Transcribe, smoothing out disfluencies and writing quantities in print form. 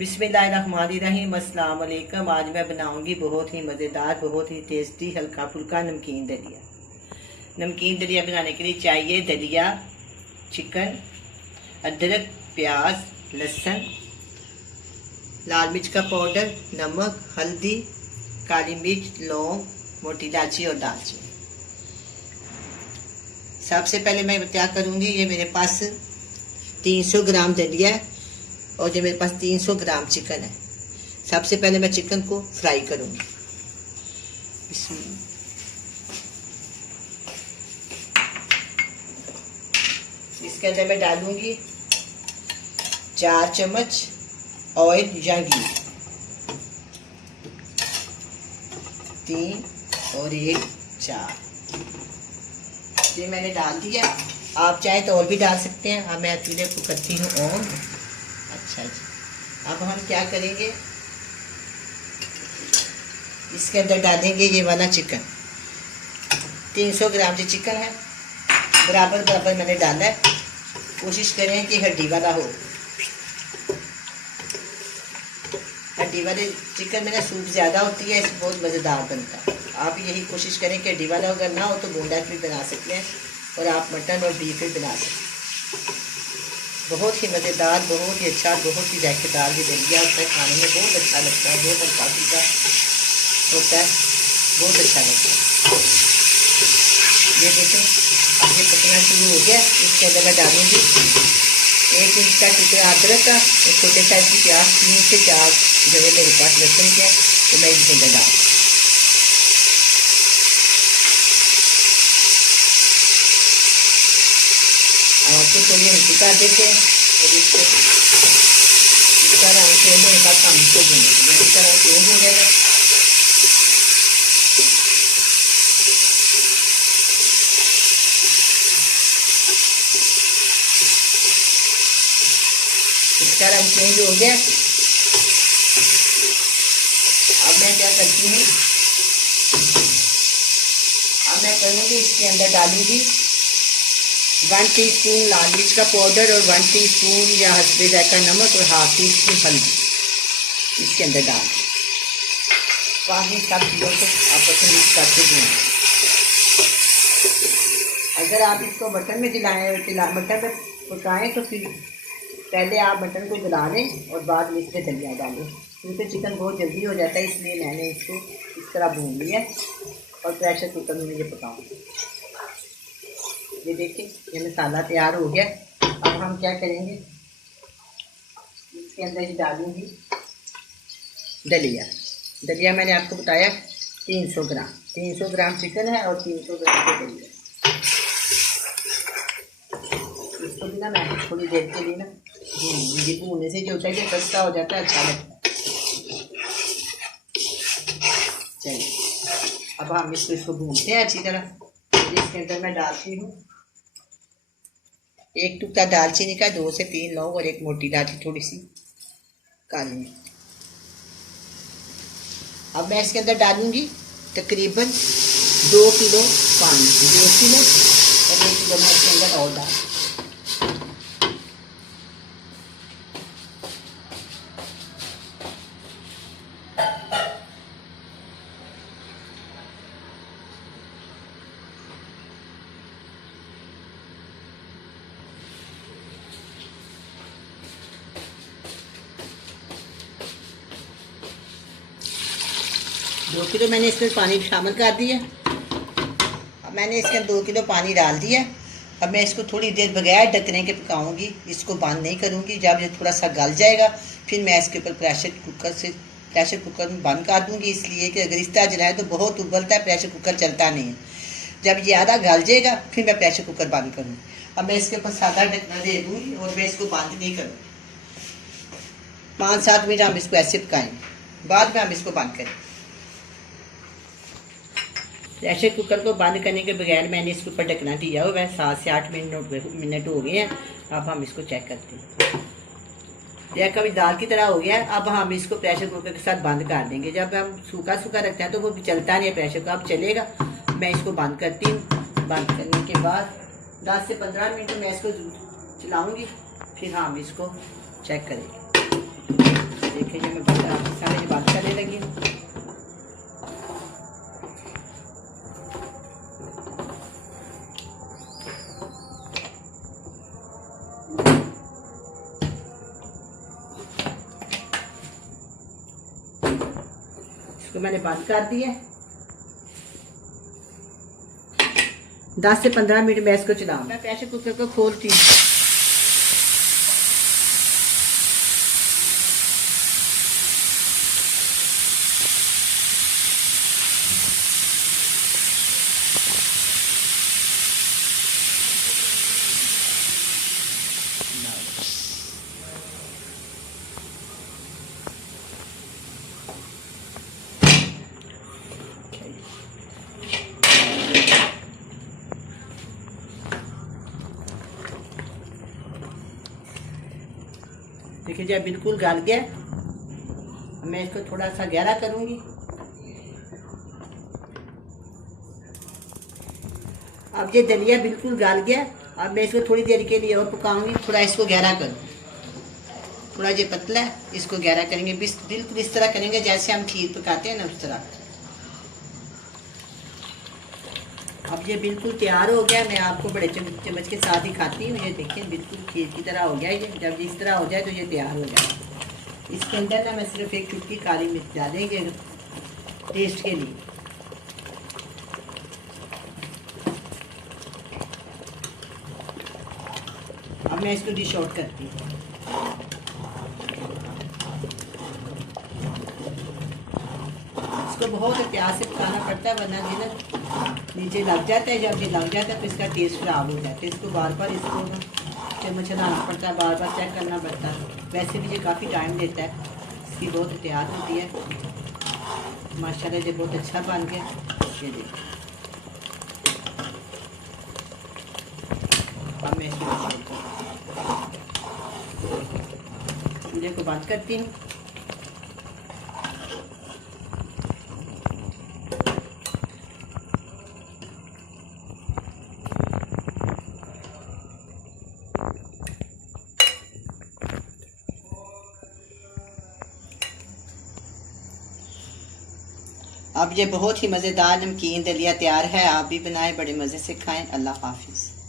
बिस्मिल्लाहिर्रहमानिर्रहीम। अस्सलाम वालेकुम। आज मैं बनाऊंगी बहुत ही मज़ेदार, बहुत ही टेस्टी, हल्का फुल्का नमकीन दलिया। नमकीन दलिया बनाने के लिए चाहिए दलिया, चिकन, अदरक, प्याज, लहसुन, लाल मिर्च का पाउडर, नमक, हल्दी, काली मिर्च, लौंग, मोटी इलायची और दालचीनी। सबसे पहले मैं क्या करूँगी, ये मेरे पास 300 ग्राम दलिया है और ये मेरे पास 300 ग्राम चिकन है। सबसे पहले मैं चिकन को फ्राई करूँगी। इसके अंदर मैं डालूँगी 4 चम्मच ऑयल या घी, 3 और 1 4। ये मैंने डाल दिया। आप चाहे तो और भी डाल सकते हैं। हाँ, मैं चूल्हे को करती हूँ ऑन। अच्छा जी, अब हम क्या करेंगे, इसके अंदर डालेंगे ये वाला चिकन। 300 ग्राम जो चिकन है बराबर बराबर मैंने डाला है। कोशिश करें कि हड्डी वाला हो। हड्डी वाले चिकन में ना सूप ज़्यादा होती है, इससे बहुत मज़ेदार बनता है। आप यही कोशिश करें कि हड्डी वाला अगर ना हो तो बोंडा भी बना सकते हैं और आप मटन और बीफ भी बना सकते हैं। बहुत ही मज़ेदार, बहुत ही अच्छा, बहुत ही जायकेदार ये दलिया होता है। खाने में बहुत अच्छा लगता है, बहुत हल्का फुल्का होता है, बहुत अच्छा लगता है। ये देखें, अब ये पकना शुरू हो गया। इसके अंदर मैं डालूँगी 1 इंच का टुकड़ा अदरक का, एक छोटे साइज की प्याज, 3 से 4 जो है मेरे पास लहसुन के, तो मैं इसके अंदर डाल। आपको थोड़ी हल्की कर देते हैं और इसको इस तरह चेंज होने का काम इसको भूनेंगे। इस तरह चेंज हो जाएगा। इसका रंग चेंज हो गया। अब मैं क्या करती हूँ, अब मैं करूँगी इसके अंदर डालूँगी 1 टीस्पून लाल मिर्च का पाउडर और 1 टीस्पून या हस्बे जायका नमक और ½ टीस्पून हल्दी इसके अंदर डाल पानी। सब चीज़ों को आपस में मिक्स करके दें। अगर आप इसको मटन में मटन में पकाएँ तो फिर पहले आप मटन को गला लें और बाद में इसमें दलिया डालें, क्योंकि चिकन बहुत जल्दी हो जाता है। इसलिए मैंने इसको इस तरह भून लिया और प्रेशर कुकर में ये पकाऊँगी। ये देखिए, ये मसाला तैयार हो गया। अब हम क्या करेंगे, इसके अंदर ही डालूंगी दलिया। दलिया मैंने आपको बताया 300 ग्राम चिकन है और 300 ग्राम का दलिया। इसको भी ना मैं थोड़ी देर के लिए ना भूनने से जो होता है कि खस्ता हो जाता है, अच्छा लगता है। चलिए, अब हम इसको भूनते हैं अच्छी तरह। इसके अंदर मैं डालती हूँ 1 टुकड़ा दालचीनी का, 2 से 3 लौंग और 1 मोटी इलायची, थोड़ी सी काली मिर्च। अब मैं इसके अंदर डालूंगी तकरीबन 2 किलो पानी, 2 किलो और 1 किलो मैं इसके अंदर और डाल। 2 किलो मैंने इसमें पानी शामिल कर दिया। अब मैंने इसके अंदर 2 किलो पानी डाल दिया। अब मैं इसको थोड़ी देर बगैर ढकने के पकाऊंगी, इसको बंद नहीं करूंगी। जब ये थोड़ा सा गल जाएगा फिर मैं इसके ऊपर प्रेशर कुकर में बंद कर दूंगी, इसलिए कि अगर इस तरह जलाए तो बहुत उबलता है, प्रेशर कुकर चलता नहीं है। जब ये आधा गल जाएगा फिर मैं प्रेशर कुकर बंद करूँगी। अब मैं इसके ऊपर सादा ढकना दे दूँगी और मैं इसको बंद नहीं करूँगी। 5-7 मिनट हम इसको ऐसे पकाएंगे, बाद में हम इसको बंद करेंगे। प्रेशर कुकर को बंद करने के बगैर मैंने इसके ऊपर ढकना दिया हुआ है। 7 से 8 मिनट हो गए हैं। अब हम इसको चेक करते हैं। यह कभी दाल की तरह हो गया है। अब हम इसको प्रेशर कुकर के साथ बंद कर देंगे। जब हम सूखा रखते हैं तो वो चलता नहीं है प्रेशर का। अब चलेगा। मैं इसको बंद करती हूँ। बंद करने के बाद 10 से 15 मिनट में इसको चलाऊँगी, फिर हम इसको चेक करेंगे। देखिए मैं आपके सामने बात करने लगी हूँ। इसको मैंने बंद कर दिया। 10 से 15 मिनट मैं इसको चलाऊँ। मैं प्रेशर कुकर को खोलती हूँ। देखिए जब बिल्कुल गल गया, मैं इसको थोड़ा सा गहरा करूंगी। अब ये दलिया बिल्कुल गल गया। अब मैं इसको थोड़ी देर के लिए और पकाऊंगी। थोड़ा इसको गहरा करूँ, थोड़ा ये पतला है, इसको गहरा करेंगे। बिल्कुल इस तरह करेंगे जैसे हम खीर पकाते हैं ना, उस तरह। अब ये बिल्कुल तैयार हो गया। मैं आपको बड़े चम्मच के साथ ही खाती हूँ। ये देखिए बिल्कुल खीर की तरह हो गया। ये जब इस तरह हो जाए तो ये तैयार हो जाए। इसके अंदर ना मैं सिर्फ एक चुटकी काली मिर्च डालेंगे टेस्ट के लिए। अब मैं इसको डिश आउट करती हूँ। इसको बहुत प्यार से पकाना पड़ता है, वरना ये ना नीचे लग जाता है। जब ये लग जाता है तो इसका टेस्ट खराब हो जाता है। इसको बार बार इसको चम्मच हिलाना पड़ता है, बार बार चेक करना पड़ता है। वैसे भी ये काफ़ी टाइम लेता है। इसकी बहुत एहतियात होती है। माशाल्लाह ये बहुत अच्छा बन गया। ये देखिए अब मैं इसको चूल्हे को बंद करती हूँ। अब ये बहुत ही मज़ेदार नमकीन दलिया तैयार है। आप भी बनाएं, बड़े मज़े से खाएं। अल्लाह हाफिज़।